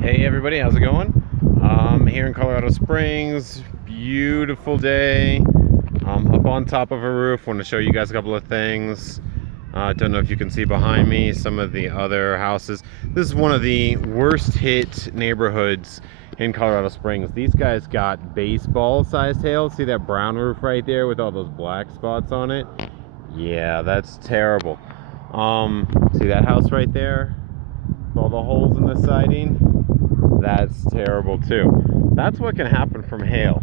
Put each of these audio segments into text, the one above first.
Hey everybody, how's it going? Here in Colorado Springs, beautiful day. Up on top of a roof. Want to show you guys a couple of things. Don't know if you can see behind me some of the other houses. This is one of the worst hit neighborhoods in Colorado Springs. These guys got baseball-sized hail. See that brown roof right there with all those black spots on it? Yeah, that's terrible. See that house right there? With all the holes in the siding? That's terrible too. That's what can happen from hail.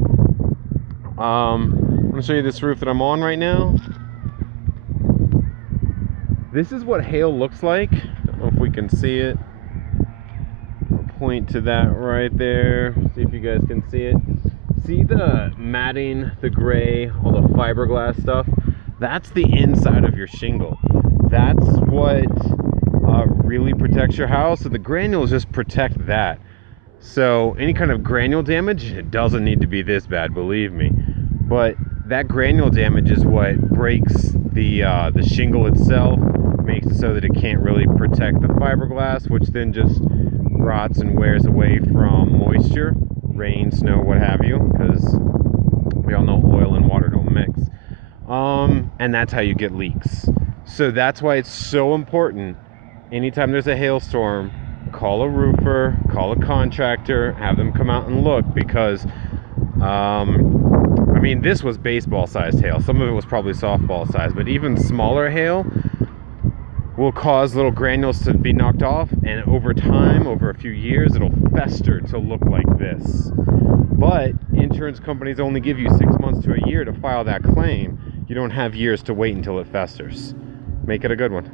I'm gonna show you this roof that I'm on right now. This is what hail looks like. Don't know if we can see it. I'll point to that right there. See if you guys can see it. See the matting, the gray, all the fiberglass stuff? That's the inside of your shingle. That's what really protects your house, and the granules just protect that. So any kind of granule damage, it doesn't need to be this bad, believe me. But that granule damage is what breaks the shingle itself, makes it so that it can't really protect the fiberglass, which then just rots and wears away from moisture, rain, snow, what have you, because we all know oil and water don't mix. And that's how you get leaks. So that's why it's so important, anytime there's a hailstorm, call a roofer, call a contractor, have them come out and look, because I mean, this was baseball-sized hail. Some of it was probably softball-sized, but even smaller hail will cause little granules to be knocked off, and over time, over a few years, it'll fester to look like this. But insurance companies only give you 6 months to a year to file that claim. You don't have years to wait until it festers. Make it a good one.